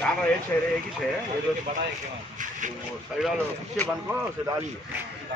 Camera एक ही है ये बड़ा है क्या वो साइड वाला पीछे बन को से डाली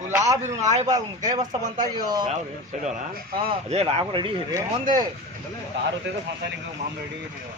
गुलाब इनु आए बा के बस्ता बनता कि ಯಾವ ರೀ ಸೈಡ್ ವಾಲ हां ಅದೇ ನಾವು ರೆಡಿ ಇದೆ ಮುಂದೆ ಕಾರ್ ಹೋತೆ तो फंसाने के माम रेडी है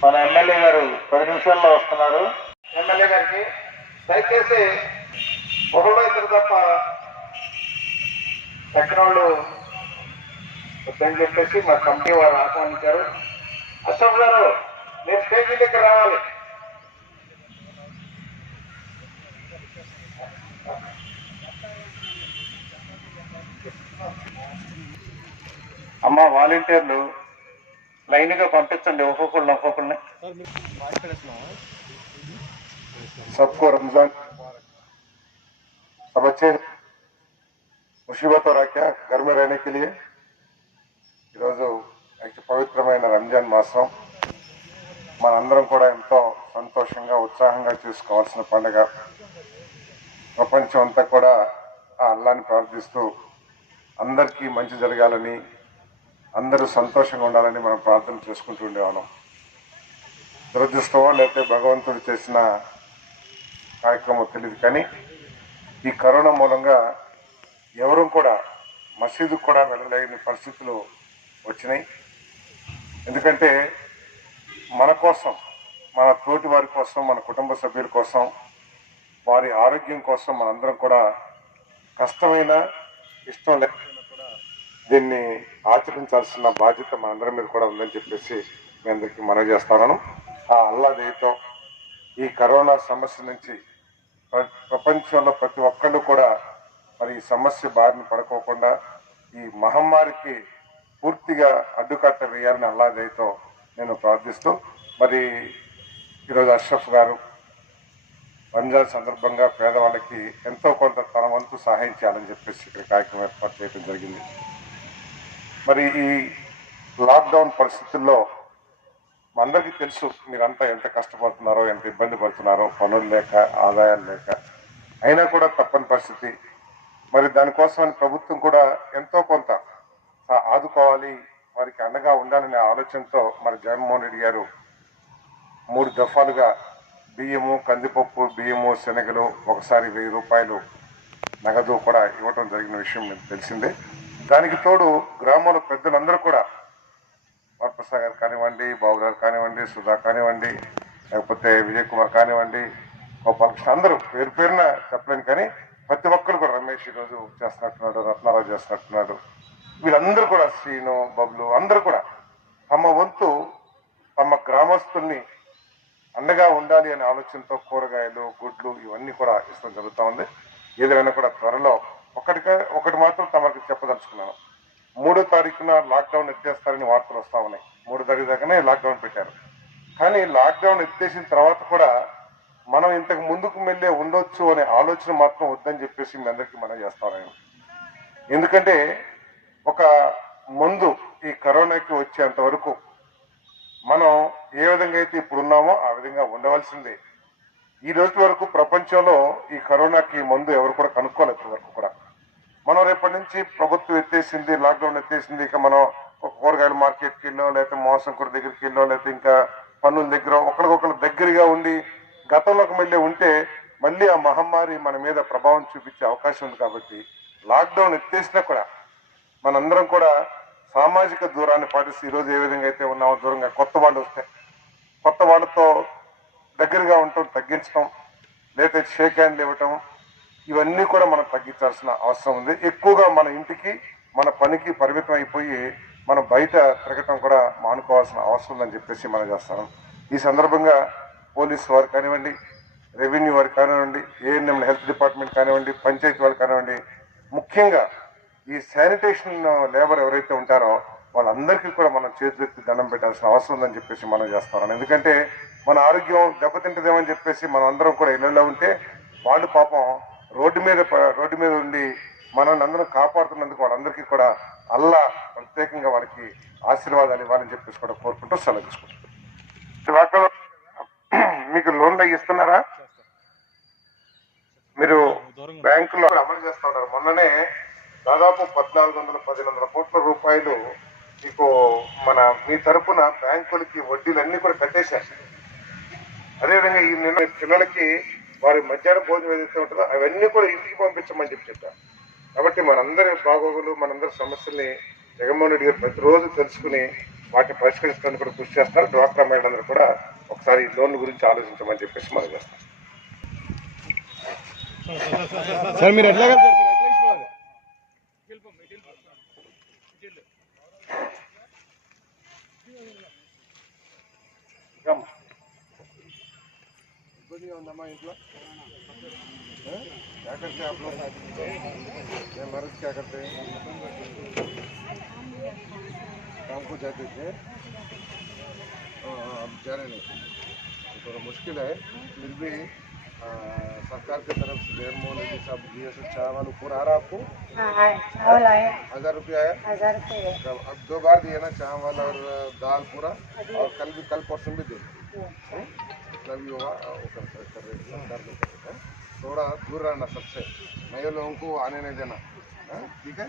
మన ఎమ్మెల్యే గారు 10 నిమిషాల్లో వస్తున్నారు. ఎమ్మెల్యే గారికి దయచేసి ఒకళ్ళు ఇద్దరు తప్ప ఎక్కడ వాళ్ళు వద్దని చెప్పేసి మా కమిటీ వారు ఆహ్వానించారు. అశోక్ గారు మీరు స్టేజీ దగ్గర రావాలి. అమ్మ వాలంటీర్లు लाइन का पंपिंचंడి ఒక్కొక్కళ్ళని सबको रमजान सब अच्छे मुसीबत हो रहा क्या घर में रहने के लिए పవిత్రమైన రంజాన్ మాసం మనందరం కూడా ఎంతో సంతోషంగా ఉత్సాహంగా చేసుకోవాల్సిన పండుగ. ప్రపంచం అంతా కూడా ఆ అల్లాహ్ని ప్రార్థిస్తూ అందరికీ మంచి జరగాలని అందరూ సంతోషంగా ఉండాలని మనం ప్రార్థన చేసుకుంటూ ఉండేవాళ్ళం. దురదృష్టమో లేకపోతే భగవంతుడు చేసిన కార్యక్రమం తెలియదు, కానీ ఈ కరోనా మూలంగా ఎవరూ కూడా మసీదుకు కూడా వెళ్ళలేని పరిస్థితులు వచ్చినాయి. ఎందుకంటే మన కోసం, మన తోటి వారి కోసం, మన కుటుంబ సభ్యుల కోసం, వారి ఆరోగ్యం కోసం మనందరం కూడా కష్టమైన ఇష్టం లేక దీన్ని ఆచరించాల్సిన బాధ్యత మనందరి మీద కూడా ఉందని చెప్పేసి మీ అందరికీ మనవి చేస్తున్నాను. ఆ అల్లా దయతో ఈ కరోనా సమస్య నుంచి ప్రపంచంలో ప్రతి ఒక్కళ్ళు కూడా మరి ఈ సమస్య బారిన పడుకోకుండా ఈ మహమ్మారికి పూర్తిగా అడ్డుకట్ట వేయాలని అల్లా దయతో నేను ప్రార్థిస్తూ, మరి ఈరోజు అష్రఫ్ గారు రంజాన్ సందర్భంగా పేదవాళ్ళకి ఎంతో కొంత తన వంతు సహాయం చేయాలని చెప్పేసి ఇక్కడ కార్యక్రమం ఏర్పాటు చేయడం జరిగింది. మరి ఈ లాక్డౌన్ పరిస్థితుల్లో అందరికీ తెలుసు మీరంతా ఎంత కష్టపడుతున్నారో, ఎంత ఇబ్బంది పడుతున్నారో, పనులు లేక, ఆదాయాలు లేక. అయినా కూడా తప్పని పరిస్థితి. మరి దానికోసమని ప్రభుత్వం కూడా ఎంతో కొంత ఆదుకోవాలి, వారికి అండగా ఉండాలనే ఆలోచనతో మరి జగన్మోహన్ రెడ్డి గారు 3 దఫాలుగా బియ్యము, కందిపప్పు, బియ్యము, శనగలు ఒకసారి 1000 రూపాయలు నగదు కూడా ఇవ్వటం జరిగిన విషయం మీకు తెలిసిందే. దానికి తోడు గ్రామంలో పెద్దలందరూ కూడా వరప్రసాద్ గారు కానివ్వండి, బాబు గారు కానివ్వండి, సుధా కానివ్వండి, లేకపోతే విజయ్ కుమార్ కానివ్వండి, గోపాలకృష్ణ, అందరూ పేరు పేరున చెప్పలేను, కానీ ప్రతి ఒక్కరు కూడా, రమేష్ ఈరోజు చేస్తున్నట్టున్నాడు, రత్నారావు చేస్తున్నట్టున్నాడు, వీళ్ళందరూ కూడా, శ్రీను, బబ్లు, అందరూ కూడా తమ వంతు తమ గ్రామస్తుల్ని అండగా ఉండాలి అనే ఆలోచనతో కూరగాయలు, గుడ్లు ఇవన్నీ కూడా ఇష్టం జరుగుతూ ఉంది. ఏదైనా కూడా త్వరలో ఒకటి మాత్రం తమకు చెప్పదలుచుకున్నాను. 3వ తారీఖున లాక్డౌన్ ఎత్తేస్తారని వార్తలు వస్తూ ఉన్నాయి. 3వ తారీఖు దాకానే లాక్డౌన్ పెట్టారు. కానీ లాక్డౌన్ ఎత్తేసిన తర్వాత కూడా మనం ఇంతకు ముందుకు వెళ్ళే ఉండొచ్చు అనే ఆలోచన మాత్రం వద్దని చెప్పేసి మీ అందరికీ మనం చేస్తాను నేను. ఎందుకంటే ఒక ముందు ఈ కరోనాకి వచ్చేంత వరకు మనం ఏ విధంగా అయితే ఇప్పుడు ఉన్నామో ఆ విధంగా ఉండవలసిందే. ఈ రోజు వరకు ప్రపంచంలో ఈ కరోనాకి మందు ఎవరు కూడా కనుక్కోలేదు. వరకు కూడా మనం రేపటి నుంచి ప్రభుత్వం ఎత్తేసింది, లాక్డౌన్ ఎత్తేసింది, ఇక మనం కూరగాయల మార్కెట్కి వెళ్ళో, లేకపోతే మోసంకూర దగ్గరికి వెళ్ళో, లేకపోతే ఇంకా పన్నుల దగ్గర ఒకరికొకరు దగ్గరగా ఉండి గతంలోకి మళ్ళీ ఉంటే మళ్ళీ ఆ మహమ్మారి మన మీద ప్రభావం చూపించే అవకాశం ఉంది. కాబట్టి లాక్డౌన్ ఎత్తేసినా కూడా మనందరం కూడా సామాజిక దూరాన్ని పాటిస్తూ ఈరోజు ఏ విధంగా అయితే ఉన్నామో దూరంగా కొత్త వాళ్ళు వస్తే కొత్త వాళ్ళతో తగ్గించడం, లేదా షేక్ హ్యాండ్లు ఇవ్వటం, ఇవన్నీ కూడా మనం తగ్గించాల్సిన అవసరం ఉంది. ఎక్కువగా మన ఇంటికి మన పనికి పరిమితం అయిపోయి మనం బయట తిరగటం కూడా మానుకోవాల్సిన అవసరం ఉందని చెప్పేసి మనం చేస్తాను. ఈ సందర్భంగా పోలీసు వారు కానివ్వండి, రెవెన్యూ వారు కానివ్వండి, ఏఎన్ఎం హెల్త్ డిపార్ట్మెంట్ కానివ్వండి, పంచాయతీ వారు కానివ్వండి, ముఖ్యంగా ఈ శానిటేషన్ లేబర్ ఎవరైతే ఉంటారో వాళ్ళందరికీ కూడా మనం చేతులెత్తి దండం పెట్టాల్సిన అవసరం ఉందని చెప్పేసి మనం చేస్తాం. ఎందుకంటే మన ఆరోగ్యం దెబ్బతింటదేమని చెప్పేసి మనం అందరం కూడా ఇళ్లలో ఉంటే వాళ్ళు పాపం రోడ్డు మీద ఉండి మనల్ని అందరం కాపాడుతున్నందుకు వాళ్ళందరికీ కూడా అల్లా ప్రత్యేకంగా వారికి ఆశీర్వాదాలు ఇవ్వాలని చెప్పేసి కూడా కోరుకుంటూ సెలవు తీసుకుంటాం. మీకు లోన్లు ఇస్తున్నారా? మీరు బ్యాంకులో అమలు చేస్తా ఉన్నారు. మొన్ననే దాదాపు 1400-1500 కోట్ల రూపాయలు మీకు మీ తరపున బ్యాంకులకి వడ్డీలన్నీ కూడా కట్టేశారు. అదేవిధంగా ఈ నిన్న పిల్లలకి వారి మధ్యాహ్నం భోజనం ఏదైతే ఉంటుందో అవన్నీ కూడా ఇంటికి పంపించమని చెప్పారు. కాబట్టి మనందరి బాగోగులు, మనందరి సమస్యల్ని జగన్మోహన్ రెడ్డి గారు ప్రతిరోజు తెలుసుకుని వాటిని పరిష్కరించడానికి కూడా కృషి చేస్తారు. డ్వాక్రా మహిళలందరూ కూడా ఒకసారి ఈ లోన్ల గురించి ఆలోచించమని చెప్పేసి మనం చేస్తాం. సార్ మీరు ఎట్లా ఉందమ్మా ఇంట్లో क्या करते हैं आप लोग? मर्द क्या करते हैं? काम को जाते थे, अब जा रहे नहीं. थोड़ा मुश्किल है, फिर भी सरकार की तरफ से जगनमोहन रेड्डी साहब दिए से चावल ऊपर आ रहा आपको? चावल आया 1000 रुपया आया. 1000 रुपये. अब 2 बार दिए ना, चावल और दाल पूरा, और कल परसों भी दे. इतना भी होगा वो कर रहे सरकार ने. थोड़ा दूर रहना सबसे, नए लोगों को आने नहीं देना. ठीक है?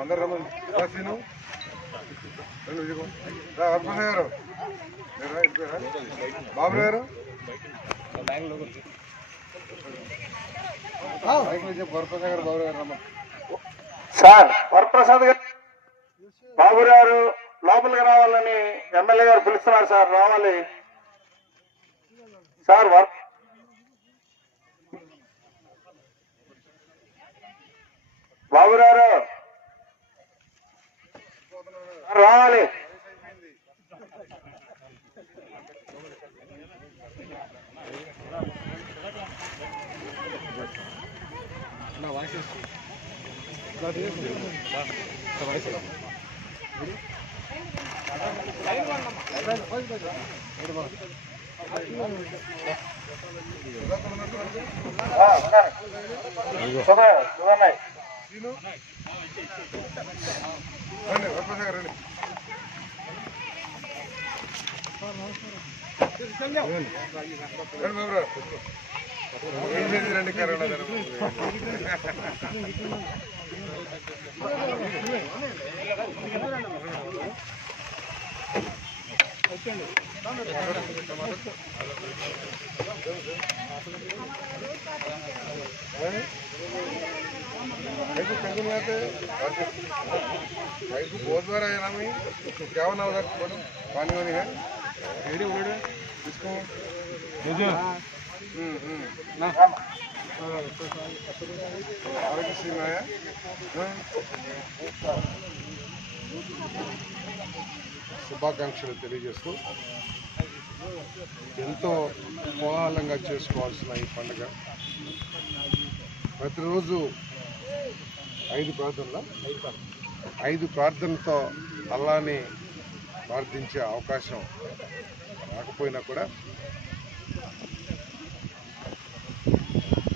अंदर బాబు గారు సార్ వరప్రసాద్ గారు బాబు గారు లోపలికి రావాలని ఎమ్మెల్యే గారు పిలుస్తున్నారు సార్. రావాలి సార్. బాబు గారు రావాలి. రండి కరోనా बहुत बार आया ना मैं. क्या बना उधर पानी वानी है इसको आरोग्य सीमा है. శుభాకాంక్షలు తెలియజేస్తూ ఎంతో కోలాహలంగా చేసుకోవాల్సిన ఈ పండుగ ప్రతిరోజు 5 ప్రార్థనలతో అల్లాని ప్రార్థించే అవకాశం రాకపోయినా కూడా,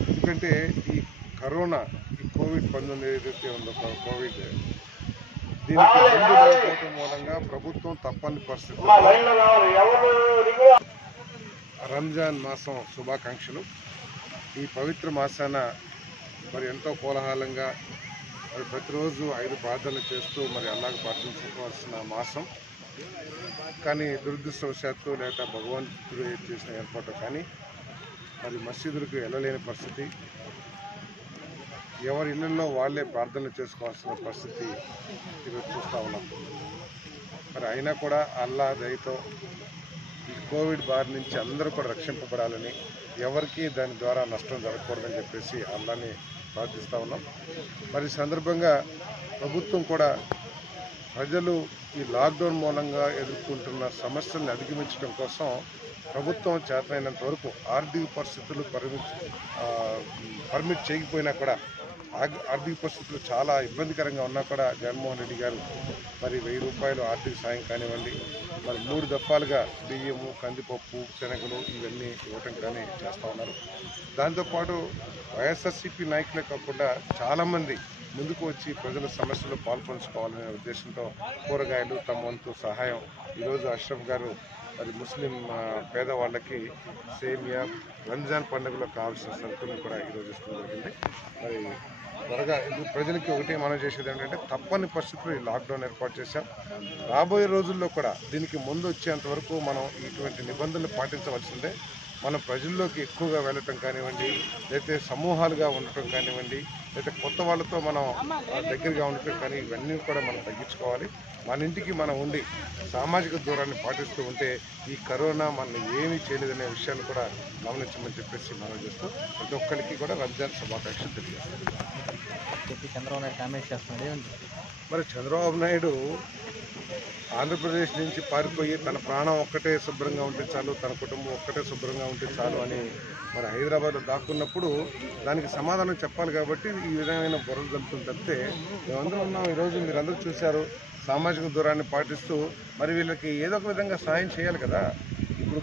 ఎందుకంటే ఈ కరోనా, ఈ కోవిడ్-19 ఏదైతే ఉందో కోవిడ్, దీనికి ముందు లేకపోవడం మూలంగా ప్రభుత్వం తప్పని పరిస్థితుల్లో రంజాన్ మాసం శుభాకాంక్షలు. ఈ పవిత్ర మాసాన మరి ఎంతో కోలాహలంగా మరి ప్రతిరోజు 5 ప్రార్థనలు చేస్తూ మరి అల్లాహకు ప్రార్థించుకోవాల్సిన మాసం. కానీ దురదృష్టవశాత్తు లేదా భగవంతుడు చేసిన ఏర్పాటు కానీ మరి మసీదులకు వెళ్ళలేని పరిస్థితి, ఎవరి ఇళ్లలో వాళ్ళే ప్రార్థనలు చేసుకోవాల్సిన పరిస్థితి ఈరోజు చూస్తూ ఉన్నాం. మరి అయినా కూడా అల్లా దయతో ఈ కోవిడ్ బారి నుంచి అందరూ కూడా రక్షింపబడాలని, ఎవరికి దాని ద్వారా నష్టం జరగకూడదని చెప్పేసి అల్లాని ప్రార్థిస్తూ ఉన్నాం. మరి ఈ సందర్భంగా ప్రభుత్వం కూడా ప్రజలు ఈ లాక్డౌన్ మూలంగా ఎదుర్కొంటున్న సమస్యలను అధిగమించడం కోసం ప్రభుత్వం చేతనైనంత వరకు ఆర్థిక పరిస్థితులు పర్మిట్ చేయకపోయినా కూడా, ఆర్థిక పరిస్థితులు చాలా ఇబ్బందికరంగా ఉన్నా కూడా జగన్మోహన్ రెడ్డి గారు మరి 1000 రూపాయలు ఆర్థిక సాయం కానివ్వండి, మరి 3 దఫాలుగా బియ్యము, కందిపప్పు, శనగలు ఇవన్నీ ఇవ్వటం కానీ చేస్తూ ఉన్నారు. దాంతోపాటు వైఎస్ఆర్సీపీ నాయకులే కాకుండా చాలామంది ముందుకు వచ్చి ప్రజల సమస్యలు పాల్పంచుకోవాలనే ఉద్దేశంతో కూరగాయలు తమ వంతు సహాయం ఈరోజు అష్రఫ్ గారు మరి ముస్లిం పేదవాళ్ళకి సేమియా, రంజాన్ పండుగలో కావాల్సిన సరుకులను కూడా ఈరోజు ఇస్తూ జరిగింది. మరి త్వరగా ప్రజలకి ఒకటే మనం చేసేది ఏంటంటే, తప్పని పరిస్థితుల్లో ఈ లాక్డౌన్ ఏర్పాటు చేశాం. రాబోయే రోజుల్లో కూడా దీనికి ముందు వచ్చేంత వరకు మనం ఇటువంటి నిబంధనలు పాటించవలసిందే. మనం ప్రజల్లోకి ఎక్కువగా వెళ్ళటం కానివ్వండి, లేకపోతే సమూహాలుగా ఉండటం కానివ్వండి, లేకపోతే కొత్త వాళ్ళతో మనం దగ్గరగా ఉండటం కానీ, ఇవన్నీ కూడా మనం తగ్గించుకోవాలి. మన ఇంటికి మనం ఉండి సామాజిక దూరాన్ని పాటిస్తూ ఉంటే ఈ కరోనా మనల్ని ఏమీ చేయలేదనే విషయాన్ని కూడా గమనించమని చెప్పేసి మనం చేస్తూ ప్రతి ఒక్కరికి కూడా రంజాన్ శుభాకాంక్షలు తెలియజేస్తాం. చంద్రబాబు నాయుడు కామెంట్ చేస్తున్నాడు. మరి చంద్రబాబు నాయుడు ఆంధ్రప్రదేశ్ నుంచి పారిపోయి తన ప్రాణం ఒక్కటే శుభ్రంగా ఉంటే చాలు, తన కుటుంబం ఒక్కటే శుభ్రంగా ఉంటే చాలు అని మరి హైదరాబాద్లో దాక్కున్నప్పుడు దానికి సమాధానం చెప్పాలి కాబట్టి ఈ విధమైన బుర్రలు జరుగుతుంది తప్పితే మేమందరం ఉన్నాం. ఈరోజు మీరందరూ చూశారు, సామాజిక దూరాన్ని పాటిస్తూ మరి వీళ్ళకి ఏదో ఒక విధంగా సాయం చేయాలి కదా. ఇప్పుడు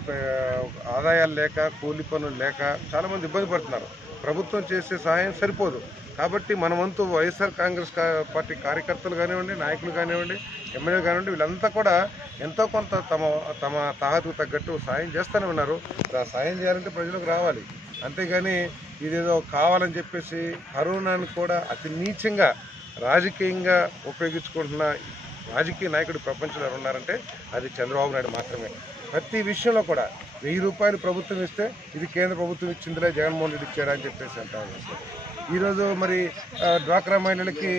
ఆదాయాలు లేక, కూలి పనులు లేక చాలామంది ఇబ్బంది పడుతున్నారు. ప్రభుత్వం చేసే సహాయం సరిపోదు కాబట్టి మన వంతు వైఎస్ఆర్ కాంగ్రెస్ పార్టీ కార్యకర్తలు కానివ్వండి, నాయకులు కానివ్వండి, ఎమ్మెల్యేలు కానివ్వండి, వీళ్ళంతా కూడా ఎంతో కొంత తమ తాహతుకు తగ్గట్టు సాయం చేస్తూనే ఉన్నారు. సాయం చేయాలంటే ప్రజలకు రావాలి, అంతేగాని ఇదేదో కావాలని చెప్పేసి కరోనాను కూడా అతి నీచంగా రాజకీయంగా ఉపయోగించుకుంటున్న రాజకీయ నాయకుడు ప్రపంచంలో ఎవరున్నారంటే అది చంద్రబాబు నాయుడు మాత్రమే. ప్రతి విషయంలో కూడా 1000 రూపాయలు ప్రభుత్వం ఇస్తే ఇది కేంద్ర ప్రభుత్వం ఇచ్చిందిలే, జగన్మోహన్ రెడ్డి ఇచ్చారా అని చెప్పేసి అంటారు. ఈరోజు మరి డ్వాక్రా మహిళలకి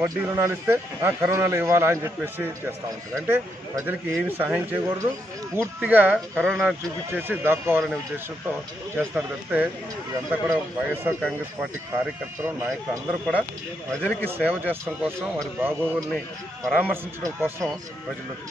వడ్డీ రుణాలు ఇస్తే కరోనాలో ఇవ్వాలా అని చెప్పేసి చేస్తూ ఉంటారు. అంటే ప్రజలకి ఏమి సహాయం చేయకూడదు, పూర్తిగా కరోనా చూపించేసి దాక్కోవాలనే ఉద్దేశంతో చేస్తారు తప్పితే ఇదంతా కూడా వైఎస్ఆర్ కాంగ్రెస్ పార్టీ కార్యకర్తలు, నాయకులు అందరూ కూడా ప్రజలకి సేవ చేసడం కోసం, వారి బాగోగుల్ని పరామర్శించడం కోసం ప్రజల్లోకి